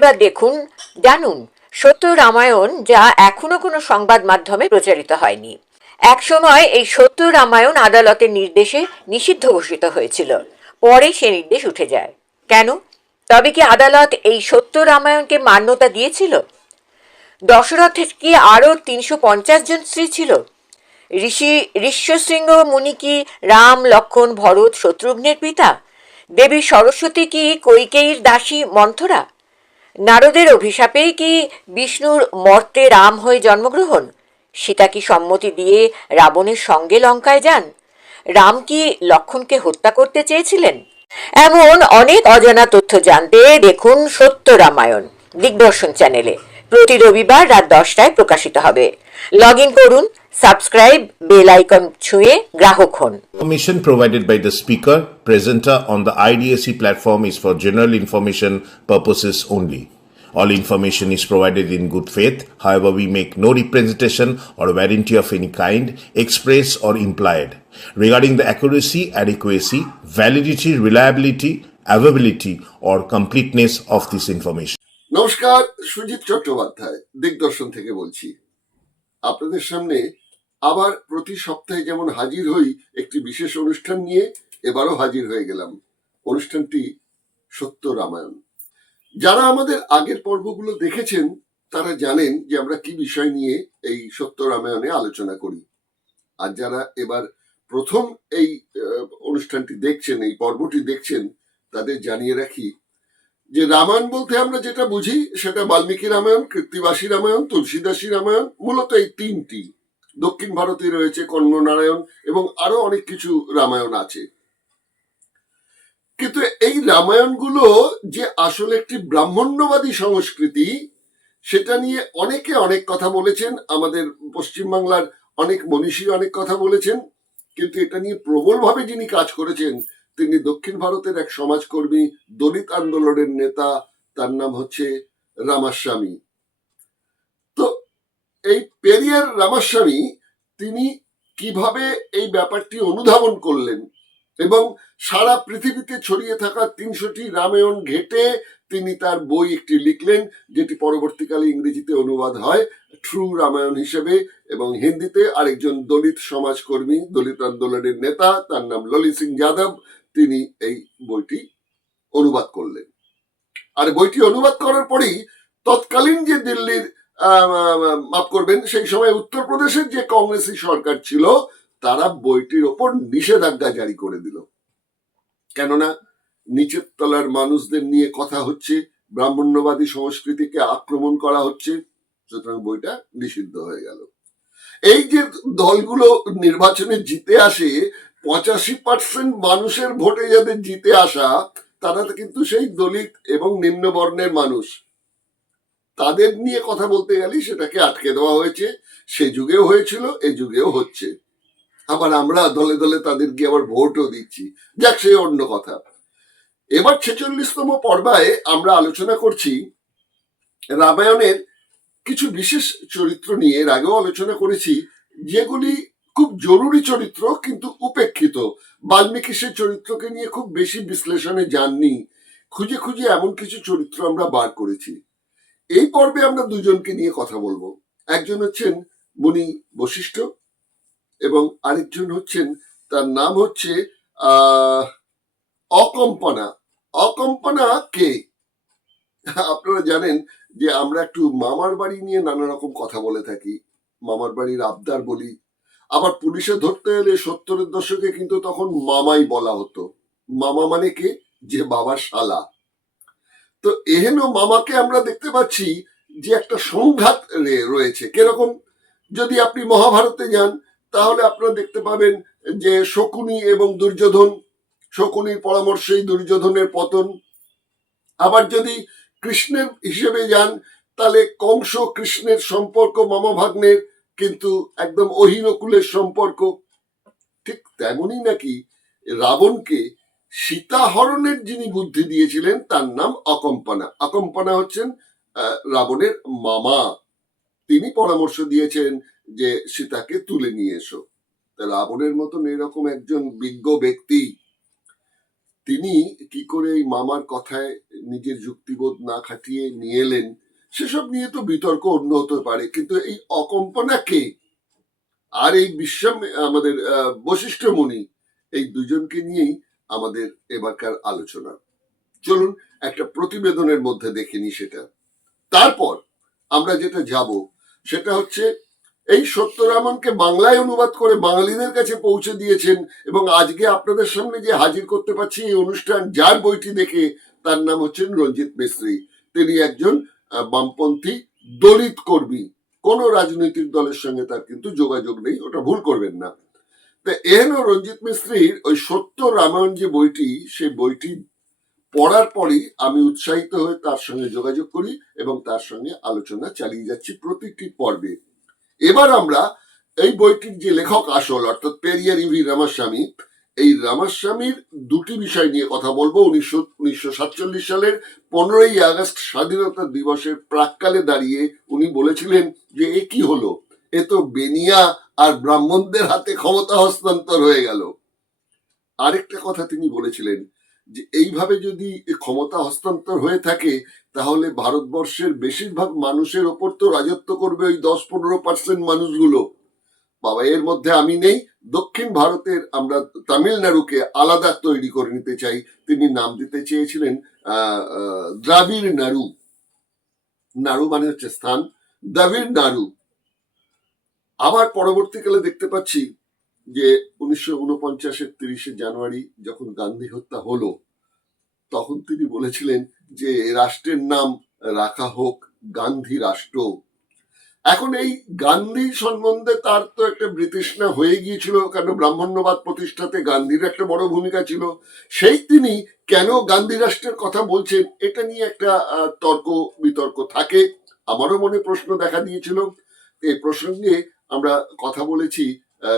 রবিবার দেখুন, জানুন, সত্য রামায়ণ যা এখনও কোনো সংবাদ মাধ্যমে প্রচারিত হয়নি। একসময় এই সত্য রামায়ণ আদালতের নির্দেশে নিষিদ্ধ ঘোষিত হয়েছিল। পরে সে নির্দেশ উঠে যায়। কেন? তবে কি আদালত এই সত্য রামায়ণকে মান্যতা দিয়েছিল? দশরথের কি আরও তিনশো পঞ্চাশ জন স্ত্রী ছিল? ঋষি, ঋষ্যশৃঙ্গ, মুনি কি রাম, লক্ষণ, ভরত, শত্রুঘ্নের পিতা? দেবী সরস্বতী কি কৈকেয়ীর দাসী, মন্থরা? নারদের অভিশাপেই কি বিষ্ণুর মর্তে রাম হয়ে জন্মগ্রহণ? সীতা কি সম্মতি দিয়ে রাবণের সঙ্গে লঙ্কায় যান? রাম কি লক্ষণকে হত্যা করতে চেয়েছিলেন? এমন অনেক অজানা তথ্য জানতে দেখুন সত্য রামায়ণ, দিগদর্শন চ্যানেলে। প্রতি রবিবার রাত দশটায় প্রকাশিত হবে। লগ করুন সাবস্ক্রাইব বেল আইকন ছুঁয়ে গ্রাহক হন Information provided by the speaker, presenter on the IDSC platform is for general information purposes only. All information is provided in good faith. However, we make no representation or warranty of any kind, express or implied, regarding the accuracy, adequacy, validity, reliability, availability, or completeness of this information. নমস্কার সুজিত চট্টোপাধ্যায় দিগদর্শন থেকে বলছি আপনাদের সামনে আবার প্রতি সপ্তাহে যেমন হাজির হই একটি বিশেষ অনুষ্ঠান নিয়ে, এবারও হাজির হয়ে গেলাম। অনুষ্ঠানটি সত্য রামায়ণ। যারা আমাদের আগের পর্বগুলো দেখেছেন, তারা জানেন যে আমরা কি বিষয় নিয়ে এই সত্য রামায়ণে আলোচনা করি। আর যারা এবার প্রথম এই অনুষ্ঠানটি দেখছেন, এই পর্বটি দেখছেন, তাদের জানিয়ে রাখি যে রামায়ণ বলতে আমরা যেটা বুঝি, সেটা বাল্মীকি রামায়ণ, কৃত্তিবাসী রামায়ণ, তুলসীদাসী রামায়ণ, মূলত এই তিনটি। দক্ষিণ ভারতে রয়েছে কর্ণনারায়ণ এবং আরও অনেক কিছু রামায়ণ আছে। কিন্তু এই রামায়ণগুলো যে আসলে একটি ব্রাহ্মণ্যবাদী সংস্কৃতি, সেটা নিয়ে অনেকে অনেক কথা বলেছেন, আমাদের পশ্চিমবাংলার অনেক মনীষী অনেক কথা বলেছেন, কিন্তু এটা নিয়ে প্রবলভাবে যিনি কাজ করেছেন, তিনি দক্ষিণ ভারতের এক সমাজকর্মী, দলিত আন্দোলনের নেতা, তার নাম হচ্ছে রামাস্বামী। এই পেরিয়ার রামাস্বামী তিনি কীভাবে এই ব্যাপারটি অনুধাবন করলেন এবং সারা পৃথিবীতে ছড়িয়ে থাকা তিনশোটি রামায়ণ ঘেটে তিনি তার বই একটি লিখলেন, যেটি পরবর্তীকালে ইংরেজিতে অনুবাদ হয় ট্রু রামায়ণ হিসেবে এবং হিন্দিতে আরেকজন দলিত সমাজকর্মী, দলিত আন্দোলনের নেতা, তার নাম ললিত সিং যাদব, তিনি এই বইটি অনুবাদ করলেন। আর বইটি অনুবাদ করার পরেই তৎকালীন যে দিল্লির মাফ করবেন, সেই সময় উত্তরপ্রদেশের যে কংগ্রেসি সরকার ছিল, তারা বইটির ওপর নিষেধাজ্ঞা জারি করে দিল। কেননা নিচের তলার মানুষদের নিয়ে কথা হচ্ছে, ব্রাহ্মণ্যবাদী সংস্কৃতিকে আক্রমণ করা হচ্ছে, সুতরাং বইটা নিষিদ্ধ হয়ে গেল। এই যে দলগুলো নির্বাচনে জিতে আসে, পঁচাশি পার্সেন্ট মানুষের ভোটে যাদের জিতে আসা, তারা কিন্তু সেই দলিত এবং নিম্ন বর্ণের মানুষ। তাদের নিয়ে কথা বলতে গেলে সেটাকে আটকে দেওয়া হয়েছে। সে যুগেও হয়েছিল, এ যুগেও হচ্ছে। আবার আমরা দলে দলে তাদেরকে আবার ভোটও দিচ্ছি। যাক, সে অন্য কথা। এবার ছেচল্লিশতম পর্বায় আমরা আলোচনা করছি রামায়ণের কিছু বিশেষ চরিত্র নিয়ে। এর আগেও আলোচনা করেছি, যেগুলি খুব জরুরি চরিত্র কিন্তু উপেক্ষিত। বাল্মীকি সে চরিত্রকে নিয়ে খুব বেশি বিশ্লেষণে যাননি। খুঁজে খুঁজে এমন কিছু চরিত্র আমরা বার করেছি। এই পর্বে আমরা দুজনকে নিয়ে কথা বলব। একজন হচ্ছেন মুনি বশিষ্ঠ এবং আরেকজন হচ্ছেন, তার নাম হচ্ছে অকম্পনা। অকম্পনা কে? আপনারা জানেন যে আমরা একটু মামার বাড়ি নিয়ে নানা রকম কথা বলে থাকি। মামার বাড়ির আবদার বলি। আবার পুলিশে ধরতে এলে সত্তরের দশকে কিন্তু তখন মামাই বলা হতো। মামা মানে কে? যে বাবার শালা। তো এহেন মামাকে আমরা দেখতে পাচ্ছি যে একটা সংঘাত রয়েছে। কীরকম? যদি আপনি মহাভারতে যান, তাহলে আপনারা দেখতে পাবেন যে শকুনি এবং দুর্যোধন, শকুনির পরামর্শেই দুর্যোধনের পতন। আবার যদি কৃষ্ণের হিসেবে যান, তাহলে কংস কৃষ্ণের সম্পর্ক মামা ভাগ্নের কিন্তু একদম অহিনকুলের সম্পর্ক। ঠিক তেমনই নাকি রাবণকে সীতাহরণের যিনি বুদ্ধি দিয়েছিলেন, তার নাম অকম্পনা। অকম্পনা হচ্ছেন রাবণের মামা। তিনি পরামর্শ দিয়েছেন যে সীতাকে তুলে নিয়ে এসো। রাবণের মতন এরকম একজন বিজ্ঞ ব্যক্তি, তিনি কি করে এই মামার কথায় নিজের যুক্তিবোধ না খাটিয়ে নিয়ে এলেন, সেসব নিয়ে তো বিতর্ক অন্য হতে পারে, কিন্তু এই অকম্পনা কে? আর এই বিশ্বাম আমাদের মুনি, এই দুজনকে নিয়েই আমাদের এবারকার আলোচনা। চলুন একটা প্রতিবেদনের মধ্যে দেখে নি সেটা। তারপর আমরা যেটা যাব, সেটা হচ্ছে এই সত্যরামনকে বাংলায় অনুবাদ করে বাঙালিদের কাছে পৌঁছে দিয়েছেন এবং আজকে আপনাদের সামনে যে হাজির করতে পারছি এই অনুষ্ঠান, যার বইটি দেখে তার নাম হচ্ছেন রঞ্জিত মিস্ত্রি। তিনি একজন বামপন্থী দলিত কর্মী। কোনো রাজনৈতিক দলের সঙ্গে তার কিন্তু যোগাযোগ নেই, ওটা ভুল করবেন না। এহেন রঞ্জিত মিস্ত্রির ওই সত্য রামায়ণ যে বইটি, সেই বইটি পড়ার পরই আমি উৎসাহিত হয়ে তার সঙ্গে যোগাযোগ করি এবং তার সঙ্গে আলোচনা চালিয়ে যাচ্ছি প্রতিটি পর্বে। এবার আমরা এই বইটির যে লেখক আসল, অর্থাৎ পেরিয়ার ইভি রামাস্বামী, এই রামাস্বামীর দুটি বিষয় নিয়ে কথা বলব। উনিশশো উনিশশো সাতচল্লিশ সালের পনেরোই আগস্ট স্বাধীনতা দিবসের প্রাককালে দাঁড়িয়ে উনি বলেছিলেন যে, এ কি হলো? এ তো বেনিয়া আর ব্রাহ্মণদের হাতে ক্ষমতা হস্তান্তর হয়ে গেল। আরেকটা কথা তিনি বলেছিলেন যে, এইভাবে যদি ক্ষমতা হস্তান্তর হয়ে থাকে, তাহলে ভারতবর্ষের বেশিরভাগ মানুষের ওপর তো রাজত্ব করবে ওই দশ পনেরো পার্সেন্ট মানুষগুলো। বাবা, এর মধ্যে আমি নেই। দক্ষিণ ভারতের আমরা তামিলনাড়ুকে আলাদা তৈরি করে নিতে চাই। তিনি নাম দিতে চেয়েছিলেন দ্রাবিড় নাড়ু। নাড়ু মানে হচ্ছে স্থান। দ্রাবিড় নাড়ু। আবার পরবর্তীকালে দেখতে পাচ্ছি যে উনিশশো উনপঞ্চাশের তিরিশে জানুয়ারি যখন গান্ধী হত্যা হলো, তখন তিনি বলেছিলেন যে রাষ্ট্রের নাম রাখা হোক, গান্ধী রাষ্ট্র। এখন এই গান্ধী সম্বন্ধে তার তো একটা বৃতৃষ্ণা হয়ে গিয়েছিল কারণ ব্রাহ্মণ্যবাদ প্রতিষ্ঠাতে গান্ধীর একটা বড় ভূমিকা ছিল। সেই তিনি কেন গান্ধী রাষ্ট্রের কথা বলছেন, এটা নিয়ে একটা তর্ক বিতর্ক থাকে। আমারও মনে প্রশ্ন দেখা দিয়েছিল। এই প্রসঙ্গে আমরা কথা বলেছি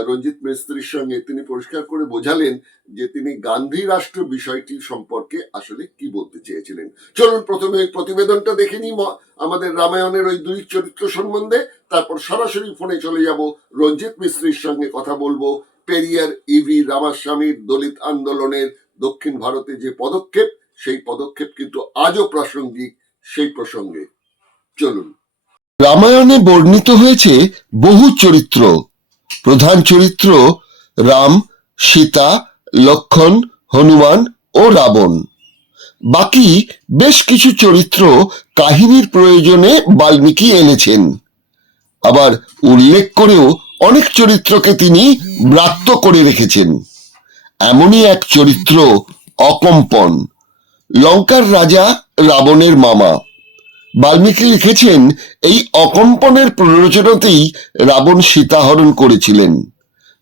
রঞ্জিত মিস্ত্রির সঙ্গে। তিনি পরিষ্কার করে বোঝালেন যে তিনি গান্ধী রাষ্ট্র বিষয়টি সম্পর্কে আসলে কি বলতে চেয়েছিলেন। চলুন প্রথমে প্রতিবেদনটা দেখে নিই। আমাদের রামায়ণের ওই দুই চরিত্র সম্বন্ধে। তারপর সরাসরি ফোনে চলে যাব। রঞ্জিত মিস্ত্রির সঙ্গে কথা বলব। পেরিয়ার ইভি রামাস্বামীর দলিত আন্দোলনের দক্ষিণ ভারতে যে পদক্ষেপ, সেই পদক্ষেপ কিন্তু আজও প্রাসঙ্গিক, সেই প্রসঙ্গে। চলুন। রামায়ণে বর্ণিত হয়েছে বহু চরিত্র। প্রধান চরিত্র রাম, সীতা, লক্ষণ, হনুমান ও রাবণ। বাকি বেশ কিছু চরিত্র কাহিনীর প্রয়োজনে বাল্মীকি এনেছেন। আবার উল্লেখ করেও অনেক চরিত্রকে তিনি ব্রাত্য করে রেখেছেন। এমনই এক চরিত্র অকম্পন, লঙ্কার রাজা রাবণের মামা। বাল্মীকি লিখেছেন, এই অকম্পনের প্ররোচনাতেই রাবণ সীতাহরণ করেছিলেন।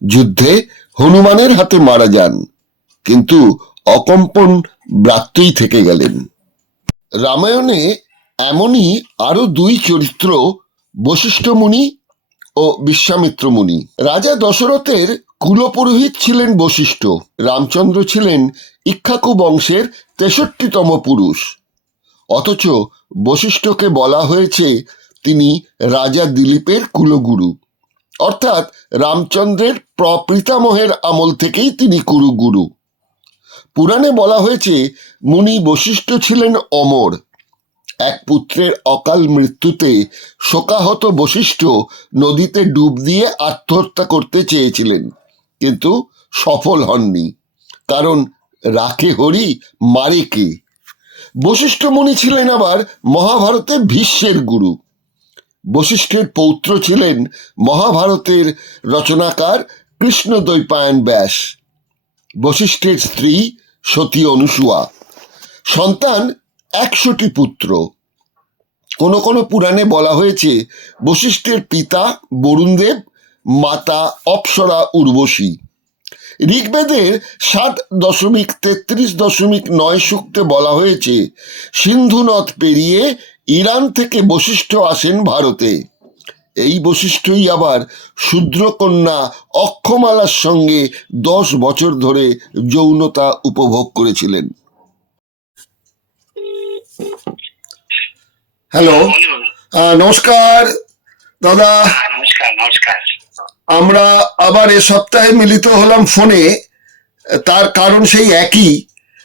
যুদ্ধে হনুমানের হাতে মারা যান, কিন্তু অকম্পন ব্রাত্যই থেকে গেলেন। রামায়ণে এমনই আরও দুই চরিত্র বশিষ্ঠ মুনি ও বিশ্বামিত্র মুনি রাজা দশরথের কুলপুরোহিত ছিলেন বশিষ্ঠ, রামচন্দ্র ছিলেন ইক্ষ্বাকু বংশের তেষট্টিতম পুরুষ। অথচ বশিষ্ঠকে বলা হয়েছে তিনি রাজা দিলীপের কুলগুরু। অর্থাৎ রামচন্দ্রের প্রপিতামহের আমল থেকেই তিনি কুরুগুরু পুরাণে বলা হয়েছে, মুনি বশিষ্ঠ ছিলেন অমর। এক পুত্রের অকাল মৃত্যুতে শোকাহত বশিষ্ঠ নদীতে ডুব দিয়ে আত্মহত্যা করতে চেয়েছিলেন, কিন্তু সফল হননি। কারণ রাখে হরি মারে কে? বশিষ্ঠ মুনি ছিলেন আবার মহাভারতে ভীষ্মের গুরু। বশিষ্ঠের পৌত্র ছিলেন মহাভারতের রচনাকার কৃষ্ণ দ্বৈপায়ন ব্যাস। বশিষ্ঠের স্ত্রী সতী অনুসুয়া। সন্তান একশোটি পুত্র। কোন কোন পুরাণে বলা হয়েছে, বশিষ্ঠের পিতা বরুণদেব, মাতা অপ্সরা উর্বশী। ঋগ্বেদের সাত দশমিক তেত্রিশ দশমিক নয় সূক্তে বলা হয়েছে সিন্ধু নদ পেরিয়ে ইরান থেকে বশিষ্ঠ আসেন ভারতে। এই বশিষ্ঠই আবার শূদ্রকন্যা অক্ষমালার সঙ্গে দশ বছর ধরে যৌনতা উপভোগ করেছিলেন। হ্যালো নমস্কার। দাদা? হ্যাঁ, নমস্কার নমস্কার। আমরা আবার এ সপ্তাহে মিলিত হলাম ফোনে। তার কারণ সেই একই।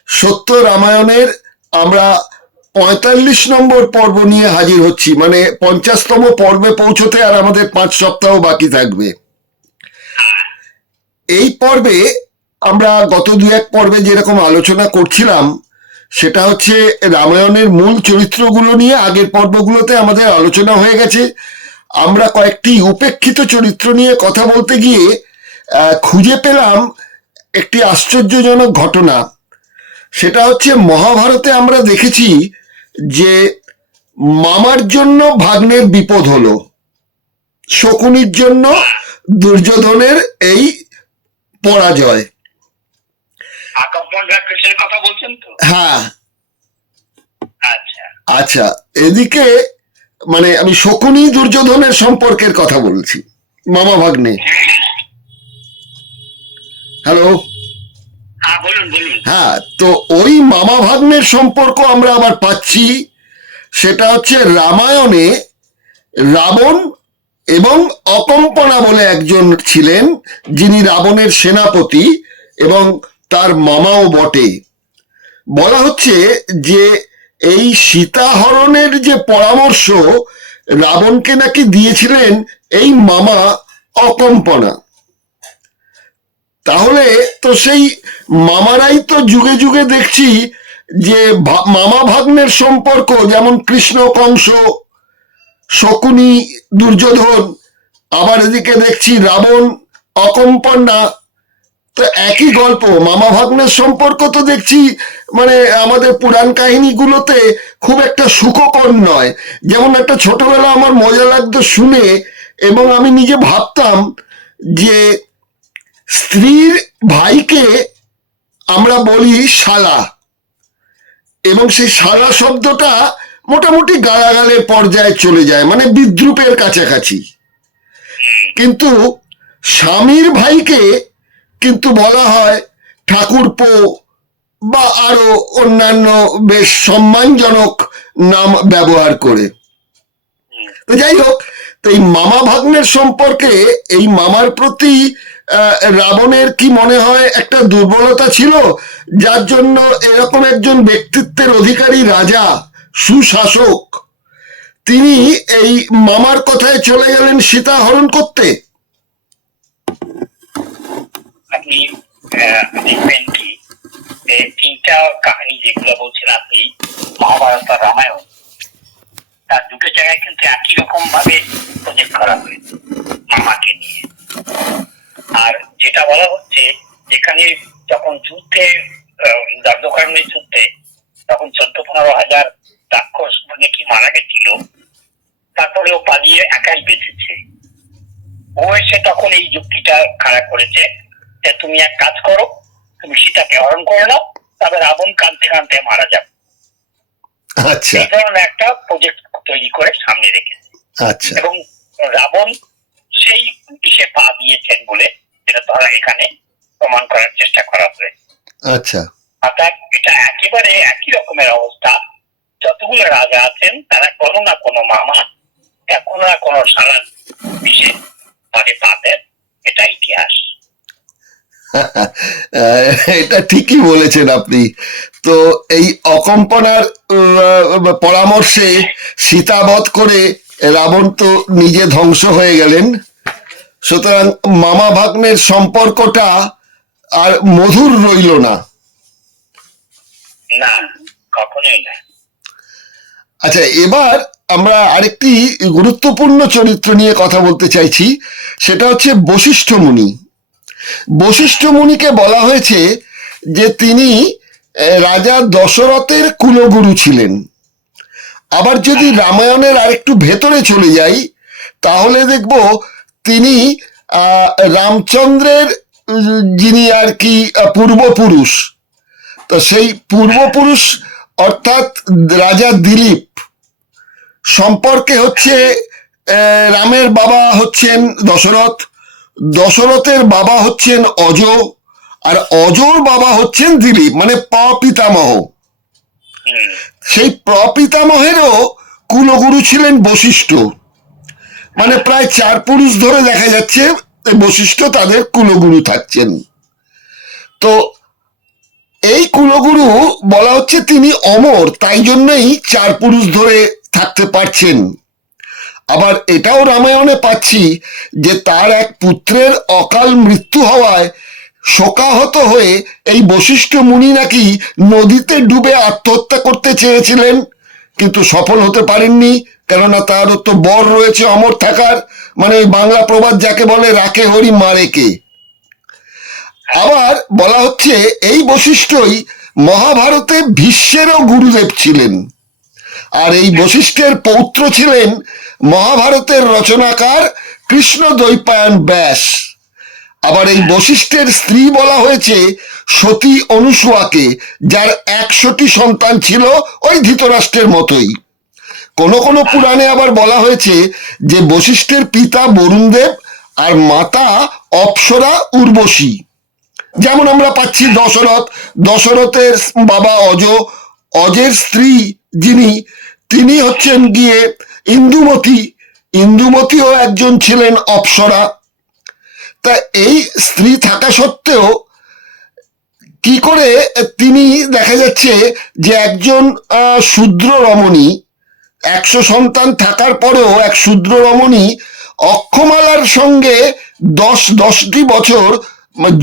সত্য রামায়ণের আমরা পঁয়তাল্লিশ নম্বর পর্ব নিয়ে হাজির হচ্ছি। মানে পঞ্চাশতম পর্বে পৌঁছতে আর আমাদের পাঁচ সপ্তাহ বাকি থাকবে। এই পর্বে আমরা গত দু এক পর্বে যেরকম আলোচনা করছিলাম, সেটা হচ্ছে রামায়ণের মূল চরিত্রগুলো নিয়ে। আগের পর্বগুলোতে আমাদের আলোচনা হয়ে গেছে। আমরা কয়েকটি উপেক্ষিত চরিত্র নিয়ে কথা বলতে গিয়ে খুঁজে পেলাম একটি আশ্চর্যজনক ঘটনা। সেটা হচ্ছে মহাভারতে আমরা দেখেছি যে মামার জন্য ভাগ্নের বিপদ হলো। শকুনির জন্য দুর্যোধনের এই পরাজয়। কথা বলছেন তো? হ্যাঁ। আচ্ছা। আচ্ছা এদিকে মানে আমি শকুনি দুর্যোধনের সম্পর্কের কথা বলছি। মামা ভাগ্নে। হ্যালো হ্যাঁ তো ওই মামা ভাগ্নের সম্পর্ক আমরা আবার পাচ্ছি। সেটা হচ্ছে রামায়ণে রাবণ এবং অকম্পনা বলে একজন ছিলেন যিনি রাবণের সেনাপতি এবং তার মামাও বটে। বলা হচ্ছে যে এই সীতাহরণের যে পরামর্শ রাবণকে নাকি দিয়েছিলেন এই মামা অকম্পনা। তাহলে তো সেই মামারাই তো যুগে যুগে দেখছি যে মামা ভাগ্নের সম্পর্ক, যেমন কৃষ্ণ, কংস, শকুনি, দুর্যোধন, আবার এদিকে দেখছি রাবণ অকম্পন্না তো একই গল্প, মামা ভাগ্নের সম্পর্ক তো দেখছি মানে আমাদের পুরাণ কাহিনীগুলোতে খুব একটা সুখকর নয়। যেমন একটা ছোটবেলা আমার মজা লাগতো শুনে এবং আমি নিজে ভাবতাম যে স্ত্রীর ভাইকে আমরা বলি শালা এবং সেই শালা শব্দটা মোটামুটি গালাগালের পর্যায়ে চলে যায় মানে বিদ্রুপের কাছাকাছি। কিন্তু স্বামীর ভাইকে কিন্তু বলা হয় ঠাকুরপো বা আরও অন্যান্য বেশ সম্মানজনক নাম ব্যবহার করে। তো যাই হোক, তো এই মামা ভাগ্নের সম্পর্কে এই মামার প্রতি রাবণের কি মনে হয় একটা দুর্বলতা ছিল? যার জন্য এরকম একজন ব্যক্তিত্বের অধিকারী রাজা, সুশাসক, তিনি এই মামার কথায় চলে গেলেন সীতা হরণ করতে। আপনি দেখবেন কি তিনটা কাহিনী যেগুলো বলছেন আপনি মহাভারত আর রামায়ণ তার দুটো জায়গায় কিন্তু একই রকম ভাবে প্রজেক্ট করা হয়েছে মামাকে নিয়ে। আর যেটা বলা হচ্ছে যেখানে যখন যুদ্ধে আহ, দণ্ডকারণের যুদ্ধে তখন চোদ্দ পনেরো হাজার রাক্ষস নাকি মারা গেছিল তারপরে ও পালিয়ে একাই বেঁচেছে। ও এসে তখন এই যুক্তিটা খাড়া করেছে যে তুমি এক কাজ করো তুমি সীতাকে হরণ করে নাও তবে রাবণ কানতে কানতে মারা যাবে। আচ্ছা। এই ধরনের একটা প্রজেক্ট তৈরি করে সামনে রেখেছে। আচ্ছা। এবং রাবণ সেই বিষে পা দিয়েছেন বলে যেটা ধরা এখানে প্রমাণ করার চেষ্টা করা হয়েছে। আচ্ছা। অর্থাৎ এটা একেবারে একই রকমের অবস্থা। যতগুলো রাজা আছেন তারা কোনো না কোনো মামা কোনো না কোনো সারা বিষে মানে পাতেন এটা ইতিহাস। এটা ঠিকই বলেছেন আপনি। তো এই অকম্পনার পরামর্শে সীতাবধ করে রাবণ তো নিজে ধ্বংস হয়ে গেলেন। সুতরাং মামা ভাগ্নের সম্পর্কটা আর মধুর রইল না। না কখনোই না। আচ্ছা এবার আমরা আরেকটি গুরুত্বপূর্ণ চরিত্র নিয়ে কথা বলতে চাইছি। সেটা হচ্ছে বশিষ্ঠ মুনি। বশিষ্ঠ মুনিকে বলা হয়েছে যে তিনি রাজা দশরথের কুলগুরু ছিলেন। আবার যদি রামায়ণের আরেকটু ভেতরে চলে যাই, তাহলে দেখব তিনি রামচন্দ্রের, যিনি আর কি পূর্বপুরুষ। তো সেই পূর্বপুরুষ অর্থাৎ রাজা দিলীপ সম্পর্কে হচ্ছে রামের বাবা হচ্ছেন দশরথ। দশরথের বাবা হচ্ছেন অজ, আর অজর বাবা হচ্ছেন দিলীপ মানে পিতামহ সেই প্রপিতামহেরও কুলগুরু ছিলেন বশিষ্ঠ। মানে প্রায় চার পুরুষ ধরে দেখা যাচ্ছে বশিষ্ঠ তাদের কুলগুরু থাকছেন। তো এই কুলগুরু বলা হচ্ছে তিনি অমর, তাই জন্যই চার পুরুষ ধরে থাকতে পারছেন। আবার এটাও রামায়ণে পাচ্ছি যে তার এক পুত্রের অকাল মৃত্যু হওয়ায় শোকাহত হয়ে এই বশিষ্ঠ মুনি নাকি নদীতে ডুবে আত্মহত্যা করতে চেয়েছিলেন, কিন্তু সফল হতে পারেননি, কেননা তারও তো বর রয়েছে অমর থাকার মানে বাংলা প্রবাদ যাকে বলে রাখে হরি মারে কে। আবার বলা হচ্ছে এই বৈশিষ্ট্যই মহাভারতে ভীষ্মেরও গুরুদেব ছিলেন, আর এই বশিষ্ঠের পৌত্র ছিলেন মহাভারতের রচনাকার কৃষ্ণ দ্বৈপায়ন ব্যাস। আবার এই বশিষ্ঠের স্ত্রী বলা হয়েছে সতী অনুসুয়াকে, যার একশোটি সন্তান ছিল ওই ধৃতরাষ্ট্রের মতোই। কোন কোন পুরাণে আবার বলা হয়েছে যে বশিষ্ঠের পিতা বরুণদেব আর মাতা অপ্সরা উর্বশী। যেমন আমরা পাচ্ছি দশরথ, দশরথের বাবা অজ, অজের স্ত্রী যিনি, তিনি হচ্ছেন গিয়ে ইন্দুমতি, ইন্দুমতিও একজন ছিলেন অপ্সরা। তা এই স্ত্রী থাকা সত্ত্বেও কি করে তিনি দেখা যাচ্ছে যে একজন শূদ্র রমণী, একশো সন্তান থাকার পরেও এক শূদ্র রমণী অক্ষমালার সঙ্গে দশ দশটি বছর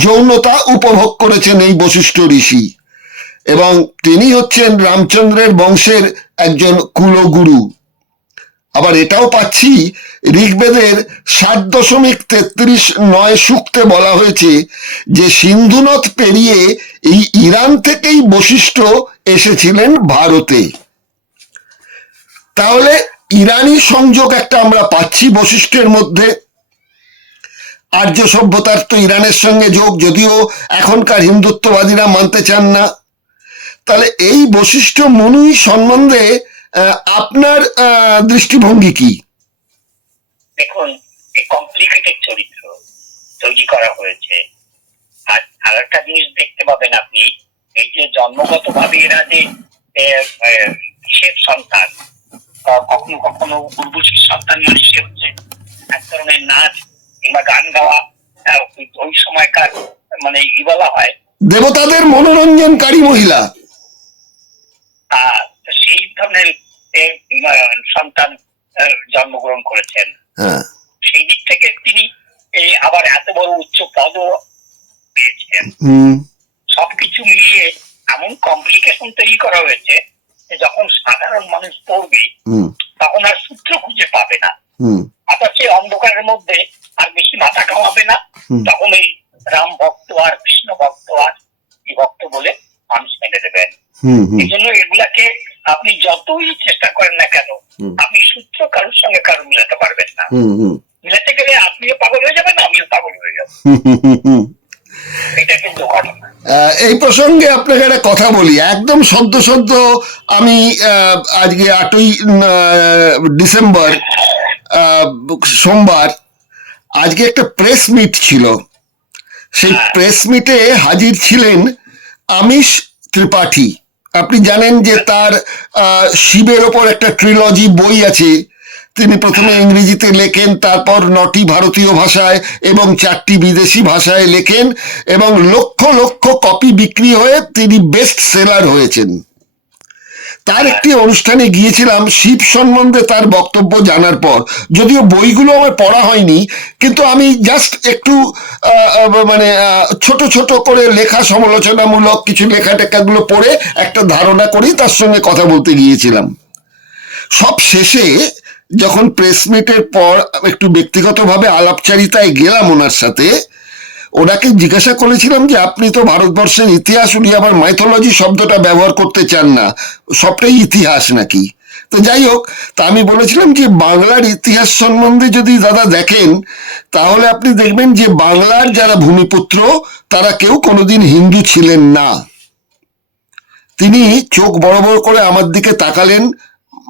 যৌনতা উপভোগ করেছেন এই বশিষ্ঠ ঋষি। এবং তিনি হচ্ছেন রামচন্দ্রের বংশের একজন কুলগুরু। আবার এটাও পাচ্ছি, ঋগ্বেদের সাত দশমিক তেত্রিশ নয় সূক্তে বলা হয়েছে যে সিন্ধু নদ পেরিয়ে এই ইরান থেকেই বশিষ্ঠ এসেছিলেন ভারতে। তাহলে ইরানি সংযোগ একটা আমরা পাচ্ছি বশিষ্ঠের মধ্যে। আর্য সভ্যতার তো ইরানের সঙ্গে যোগ, যদিও এখনকার হিন্দুত্ববাদীরা মানতে চান না। তাহলে এই বশিষ্ঠ মনুই সম্বন্ধে আপনার দৃষ্টিভঙ্গি কি? দেখুন কমপ্লিকেটেড চরিত্র তৈরি করা হয়েছে। আর আর একটা জিনিস দেখতে পাবেন আপনি এই যে জন্মগত ভাবে এরা যে শেফ সন্তান কখনো কখনো উর্বশীর সন্তান মানে সে হচ্ছে এক ধরনের নাচ কিংবা গান গাওয়া ওই- ওই সময়কার মানে ই বলা হয়। দেবতাদের মনোরঞ্জনকারী মহিলা আহ, তো সেই ধরনের এ, আহ, সন্তান আহ, জন্মগ্রহণ করেছেন হ্যাঁ সেই দিক থেকে তিনি এই আবার এত বড় উচ্চ পদও পেয়েছেন হুম সবকিছু মিলিয়ে এমন কমপ্লিকেশন তৈরি করা হয়েছে যে যখন সাধারণ মানুষ পড়বে হুম তখন আর সূত্র খুঁজে পাবে না হুম অথচ এই অন্ধকারের মধ্যে আর বেশি মাথা ঘামাবে না হুম। তখন এই রাম ভক্ত আর কৃষ্ণ ভক্ত আর কি ভক্ত বলে মানুষ মেনে দেবেন হুম হুম এই জন্য এগুলাকে আপনি যতই চেষ্টা করেন না কেন হুম। আপনি সূত্র কারোর সঙ্গে কারও মিলাতে পারবেন না। মিলাতে গেলে আপনিও পাগল হয়ে যাবেন আমিও পাগল হয়ে যাব। এটা কিন্তু ঘটনা। এই প্রসঙ্গে আপনাকে একটা কথা বলি। একদম সদ্য সদ্য আমি আজকে আটই ডিসেম্বর আহ, সোমবার আজকে একটা প্রেস মিট ছিল। সেই প্রেস মিটে হাজির ছিলেন আমিষ ত্রিপাঠী। আপনি জানেন যে তার শিবের ওপর একটা ট্রিলজি বই আছে। তিনি প্রথমে ইংরেজিতে লেখেন, তারপর নটি ভারতীয় ভাষায় এবং চারটি বিদেশি ভাষায় লেখেন এবং লক্ষ লক্ষ কপি বিক্রি হয়ে তিনি বেস্ট সেলার হয়েছেন। তার একটি অনুষ্ঠানে গিয়েছিলাম শিব সম্বন্ধে তার বক্তব্য জানার পর। যদিও বইগুলো আমার পড়া হয়নি, কিন্তু আমি জাস্ট একটু মানে ছোট ছোট করে লেখা সমালোচনামূলক কিছু লেখা টেখাগুলো পড়ে একটা ধারণা করেই তার সঙ্গে কথা বলতে গিয়েছিলাম। সব শেষে যখন প্রেস মিটের পর একটু ব্যক্তিগতভাবে আলাপচারিতায় গেলাম ওনার সাথে ওনাকে জিজ্ঞাসা করেছিলাম যে, আপনি তো ভারতবর্ষের ইতিহাস, উনি আবার মাইথোলজি শব্দটা ব্যবহার করতে চান না। সবটাই ইতিহাস নাকি? তো যাই হোক, তা আমি বলেছিলাম যে, বাংলার ইতিহাস সম্বন্ধে যদি দাদা দেখেন, তাহলে আপনি দেখবেন যে, বাংলার যারা ভূমিপুত্র, তারা কেউ কোনোদিন হিন্দু ছিলেন না। তিনি চোখ বড় বড় করে আমার দিকে তাকালেন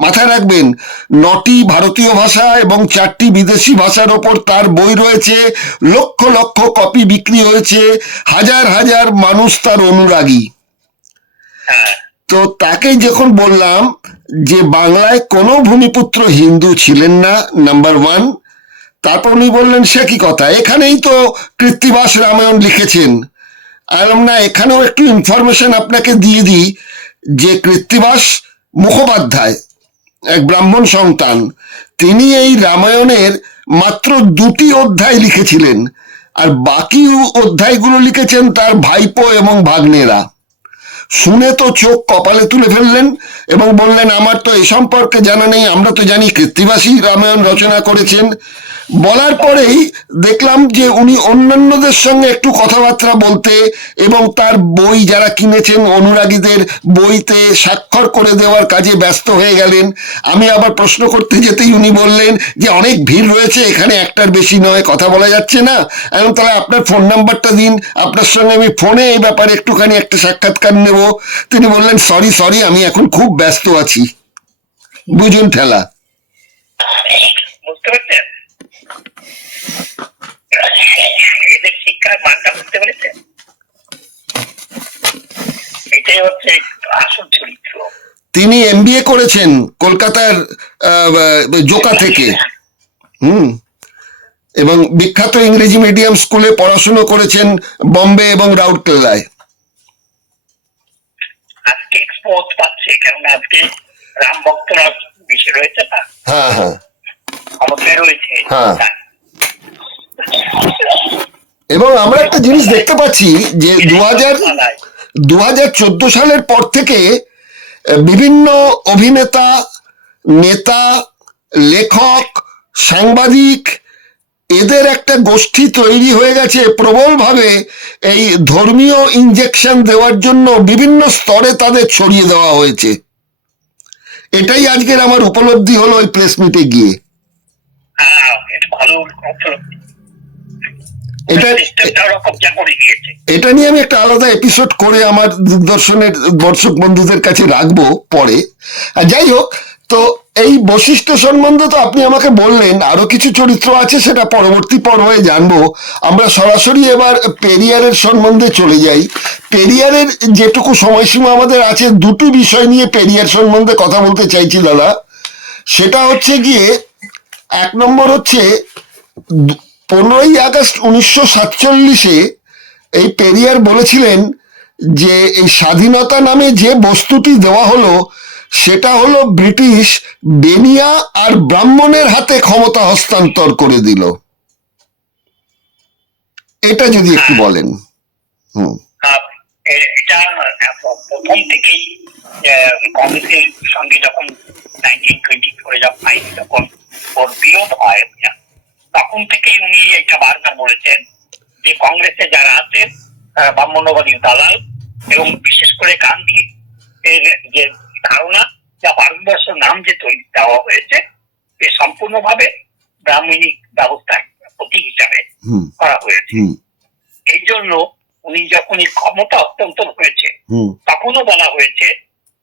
মাথায় রাখবেন নটি ভারতীয় ভাষা এবং চারটি বিদেশি ভাষার ওপর তার বই রয়েছে লক্ষ লক্ষ কপি বিক্রি হয়েছে হাজার হাজার মানুষ তার অনুরাগী। হ্যাঁ। তো তাকে যখন বললাম যে বাংলায় কোনো ভূমিপুত্র হিন্দু ছিলেন না নাম্বার ওয়ান তারপর উনি বললেন সে কি কথা? এখানেই তো কৃত্তিবাস রামায়ণ লিখেছেন। আলম না এখানেও একটু ইনফরমেশন আপনাকে দিয়ে দিই যে কৃত্তিবাস মুখোপাধ্যায় এক ব্রাহ্মণ সন্তান, তিনি এই রামায়ণের মাত্র দুটি অধ্যায় লিখেছিলেন, আর বাকি অধ্যায়গুলো লিখেছেন তার ভাইপো এবং ভাগ্নেরা। শুনে তো চোখ কপালে তুলে ফেললেন এবং বললেন, আমার তো এই সম্পর্কে জানা নেই, আমরা তো জানি কৃত্তিবাসী রামায়ণ রচনা করেছেন। বলার পরেই দেখলাম যে উনি অন্যান্যদের সঙ্গে একটু কথাবার্তা বলতে এবং তার বই যারা কিনেছেন, অনুরাগীদের বইতে স্বাক্ষর করে দেওয়ার কাজে ব্যস্ত হয়ে গেলেন। আমি আবার প্রশ্ন করতে যেতেই উনি বললেন যে, অনেক ভিড় রয়েছে, এখানে একটার বেশি নয়, কথা বলা যাচ্ছে না। এবং তাহলে আপনার ফোন নাম্বারটা দিন, আপনার সঙ্গে আমি ফোনে এই ব্যাপারে একটুখানি একটা সাক্ষাৎকার নেব। তিনি বললেন সরি সরি আমি এখন খুব ব্যস্ত আছি। বুঝুন ঠেলা। বুঝতে পারছেন? এদের শিক্ষার মানটা বুঝতে পেরেছেন? এটাই হচ্ছে আসল চরিত্র। তিনি এমবিএ করেছেন কলকাতার জোকা থেকে। হুম। এবং বিখ্যাত ইংরেজি মিডিয়াম স্কুলে পড়াশুনো করেছেন বম্বে এবং রাউরকেল্লায় এক্সপোর্ট পাচ্ছে কারণ আজকে রাম ভক্তরা বেশি রয়েছে না? হ্যাঁ হ্যাঁ। ক্ষমতায় রয়েছে। হ্যাঁ। এবং আমরা একটা জিনিস দেখতে পাচ্ছি যে দু হাজার দু হাজার চোদ্দ সালের পর থেকে বিভিন্ন অভিনেতা নেতা লেখক সাংবাদিক এদের একটা গোষ্ঠী তৈরি হয়ে গেছে প্রবলভাবে এই ধর্মীয় ইনজেকশন দেওয়ার জন্য বিভিন্ন স্তরে তাদের ছড়িয়ে দেওয়া হয়েছে। এটাই আজকের আমার উপলব্ধি হলো ওই প্রেস মিটে গিয়ে। হ্যাঁ এটা এটা নিয়ে আমি একটা আলাদা এপিসোড করে আমার দূরদর্শনের দর্শক বন্ধুদের কাছে রাখব পরে। আর যাই হোক তো এই বৈশিষ্ট্য সম্বন্ধে তো আপনি আমাকে বললেন, আরও কিছু চরিত্র আছে সেটা পরবর্তী পর্বে জানব। আমরা সরাসরি এবার পেরিয়ারের সম্বন্ধে চলে যাই। পেরিয়ারের যেটুকু সময়সীমা আমাদের আছে, দুটো বিষয় নিয়ে পেরিয়ার সম্বন্ধে কথা বলতে চাইছি দাদা। সেটা হচ্ছে গিয়ে, এক নম্বর হচ্ছে পনেরোই আগস্ট উনিশশো সাতচল্লিশে এই পেরিয়ার বলেছিলেন যে, এই স্বাধীনতা নামে যে বস্তুটি দেওয়া হলো সেটা হলো ব্রিটিশ বেনিয়া আর ব্রাহ্মণের হাতে ক্ষমতা হস্তান্তর করে দিল। এটা যদি একটু বলেন। হুম। এটা প্রথম থেকেই কংগ্রেসের সঙ্গে যখন নাইনটিন টোয়েন্টি ফোরে যখন ওর বিরোধ হয় তখন থেকেই উনি এটা বারবার বলেছেন যে কংগ্রেসে যারা আছেন ব্রাহ্মণ্যবাদী দালাল এবং বিশেষ করে গান্ধী এর যে ধারণা যা ভারতবর্ষ নাম যে তৈরি দেওয়া হয়েছে সে সম্পূর্ণভাবে ব্রাহ্মণিক ব্যবস্থার প্রতীক হিসাবে করা হয়েছে। এই জন্য উনি যখন এই ক্ষমতা হস্তান্তর হয়েছে তখনও বলা হয়েছে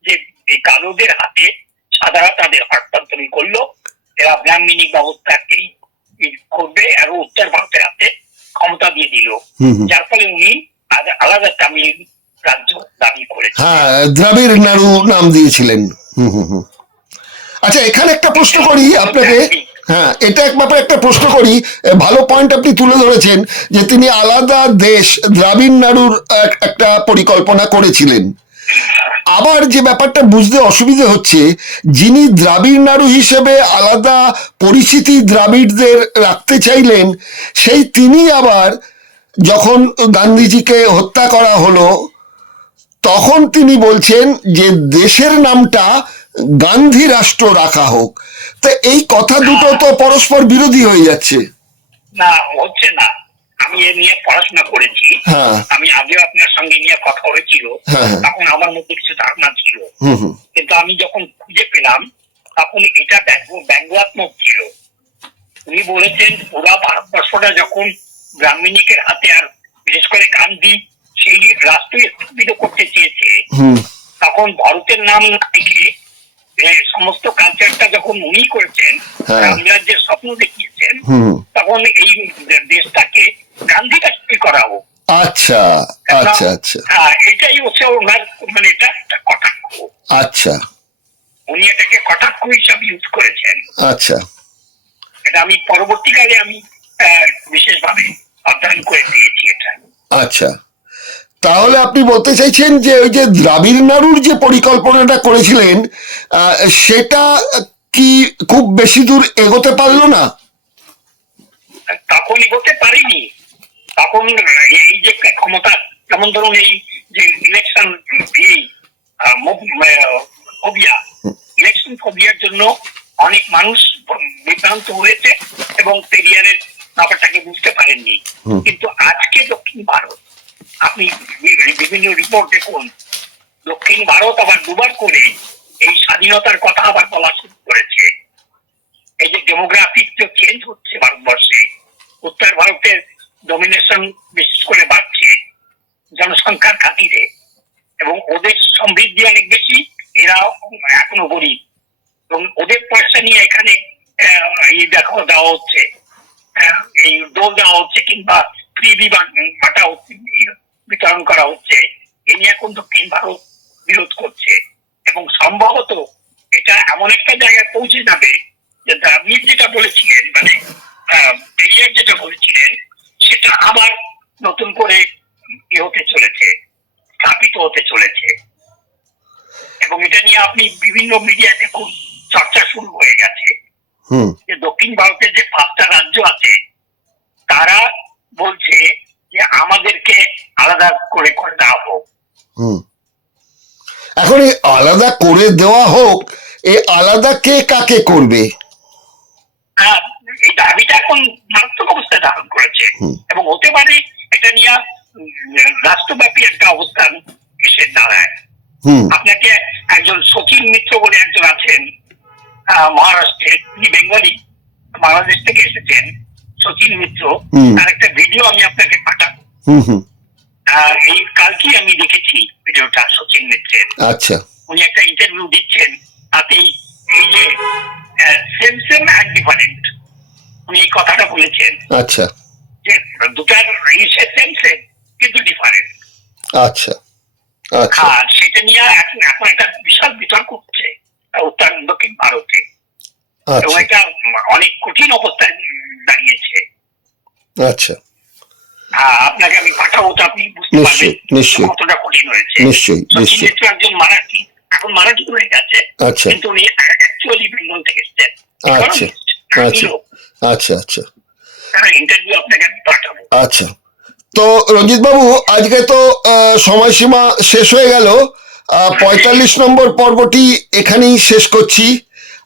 যে এই কালোদের হাতে সাদারা তাদের হস্তান্তরই করল। এরা ব্রাহ্মণিক ব্যবস্থাকেই করবে আর উত্তর ভারতের হাতে ক্ষমতা দিয়ে দিল। যার ফলে উনি আলাদা তামিল হ্যাঁ দ্রাবিড় নাড়ু নাম দিয়েছিলেন। আচ্ছা এখানে একটা প্রশ্ন করি আপনাকে। হ্যাঁ এটা এক ব্যাপারে একটা প্রশ্ন করি। ভালো পয়েন্ট আপনি তুলে ধরেছেন যে তিনি আলাদা দেশ দ্রাবিড় নাড়ুর একটা পরিকল্পনা করেছিলেন। আবার যে ব্যাপারটা বুঝতে অসুবিধে হচ্ছে, যিনি দ্রাবিড় নাড়ু হিসেবে আলাদা পরিচিতি দ্রাবিড়দের রাখতে চাইলেন, সেই তিনি আবার যখন গান্ধীজিকে হত্যা করা হলো তখন তিনি বলছেন যে দেশের নামটা গান্ধী রাষ্ট্র রাখা হোক। তা এই কথা দুটো তো পরস্পর বিরোধী হয়ে যাচ্ছে। না হচ্ছে না। আমি এ নিয়ে পড়াশোনা করেছি। হ্যাঁ। আমি আগেও আপনার সঙ্গে নিয়ে কথা হয়েছিল। হ্যাঁ, হ্যাঁ। তখন আমার মধ্যে কিছু ধারণা ছিল। কিন্তু আমি যখন খুঁজে পেলাম তখন এটা ব্যঙ্গ- ব্যঙ্গাত্মক ছিল। উনি বলেছেন পুরা ভারতবর্ষটা যখন ব্রাহ্মণিকের হাতে আর বিশেষ করে গান্ধী সেই রাষ্ট্র স্থাপিত করতে চেয়েছে তখন ভারতের নাম লিখে সমস্ত কালচারটা যখন উনি করেছেন হ্যাঁ। রামরাজ্যের স্বপ্ন দেখিয়েছেন তখন এই দেশটাকে গান্ধী রাষ্ট্রই করা হোক। আচ্ছা আচ্ছা আচ্ছা। হ্যাঁ এটাই হচ্ছে ওনার মানে এটা একটা কটাক্ষ। আচ্ছা। উনি এটাকে কটাক্ষ হিসাবে ইউজ করেছেন। আচ্ছা। এটা আমি পরবর্তীকালে আমি বিশেষভাবে অধ্যয়ন করে পেয়েছি এটা। আচ্ছা। তাহলে আপনি বলতে চাইছেন যে ওই যে দ্রাবিড় নাড়ুর যে পরিকল্পনাটা করেছিলেন আহ, সেটা কি খুব বেশি দূর এগোতে পারল না? তখন এগোতে পারিনি। তখন এই যে ক্ষমতা যেমন ধরুন এই যে ইলেকশন ফোবিয়া। ইলেকশন ফোবিয়ার জন্য অনেক মানুষ বিভ্রান্ত হয়েছে এবং পেরিয়ারের ব্যাপারটাকে বুঝতে পারেননি। কিন্তু আজকে দক্ষিণ ভারত আপনি বিভিন্ন রিপোর্ট দেখুন। দক্ষিণ ভারত আবার দুবার করে এই স্বাধীনতার কথা আবার বলা শুরু করেছে। এই যে ডেমোগ্রাফিক যে চেঞ্জ হচ্ছে ভারতবর্ষে, উত্তর ভারতের ডমিনেশন বিশেষ করে বাড়ছে জনসংখ্যার খাতিরে এবং ওদের সমৃদ্ধি অনেক বেশি, এরা এখনও গরিব। এবং ওদের পয়সা নিয়ে এখানে এই দেখো দেওয়া হচ্ছে এই দোল দেওয়া হচ্ছে কিংবা ফ্রি বাটা হচ্ছে বিতরণ করা হচ্ছে এ নিয়ে এখন দক্ষিণ ভারত বিরোধ করছে। এবং সম্ভবত এটা এমন একটা জায়গায় পৌঁছে যাবে যে দ্রাবিড় যেটা বলেছিলেন মানে পেরিয়ার যেটা বলেছিলেন সেটা আবার নতুন করে ইয়ে হতে চলেছে স্থাপিত হতে চলেছে। এবং এটা নিয়ে আপনি বিভিন্ন মিডিয়া দেখুন চর্চা শুরু হয়ে গেছে। যে দক্ষিণ ভারতের যে পাঁচটা রাজ্য আছে তারা বলছে যে আমাদেরকে আলাদা করে করে দেওয়া হোক। এখন এই আলাদা করে দেওয়া হোক এই আলাদা কে কাকে করবে? হ্যাঁ, এই দাবিটা এখন মারাত্মক অবস্থায় ধারণ করেছে। এবং হতে পারে এটা নিয়ে রাষ্ট্রব্যাপী একটা অবস্থান এসে দাঁড়ায়। আপনাকে একজন সচিন মিত্র বলে একজন আছেন মহারাষ্ট্রে তিনি বেঙ্গলি বাংলাদেশ থেকে এসেছেন সচিন মিত্র। তার একটা ভিডিও আমি আপনাকে পাঠাবো। হুম। এই কালকেই আমি দেখেছি ভিডিওটা সচিন মিত্রের। আচ্ছা। উনি একটা ইন্টারভিউ দিচ্ছেন তাতেই এই যে সেম সেম অ্যান্ড ডিফারেন্ট উনি এই কথাটা বলেছেন। আচ্ছা। যে দুটার ইসে সেম সেম কিন্তু ডিফারেন্ট আচ্ছা। আচ্ছা। আর সেটা নিয়ে এখন এখন একটা বিশাল বিতর্ক হচ্ছে উত্তর দক্ষিণ ভারতে। এবং আচ্ছা এটা অনেক কঠিন অবস্থায় দাঁড়িয়েছে। আচ্ছা। আপনাকে আমি পাঠাবো তো আপনি বুঝতে পারবেন নিশ্চয়ই। কতটা কঠিন হয়েছে। নিশ্চয়ই নিশ্চয়ই। মিত্র একজন মারাঠি এখন মারাঠি হয়ে গেছে আচ্ছা। কিন্তু উনি অ্যাকচুয়ালি বেঙ্গল থেকে এসেছেন। আচ্ছা আচ্ছা আচ্ছা আচ্ছা। ইন্টারভিউ আপনাকে আমি পাঠাবো। আচ্ছা। তো রঞ্জিত বাবু আজকে তো আহ, সময়সীমা শেষ হয়ে গেল। পঁয়তাল্লিশ নম্বর পর্বটি এখানেই শেষ করছি।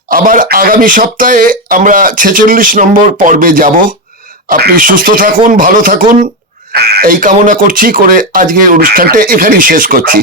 আবার আগামী সপ্তাহে আমরা ছেচল্লিশ নম্বর পর্বে যাব। আপনি সুস্থ থাকুন ভালো থাকুন। এই কামনা করছি করে আজকের অনুষ্ঠানটা এখানেই শেষ করছি।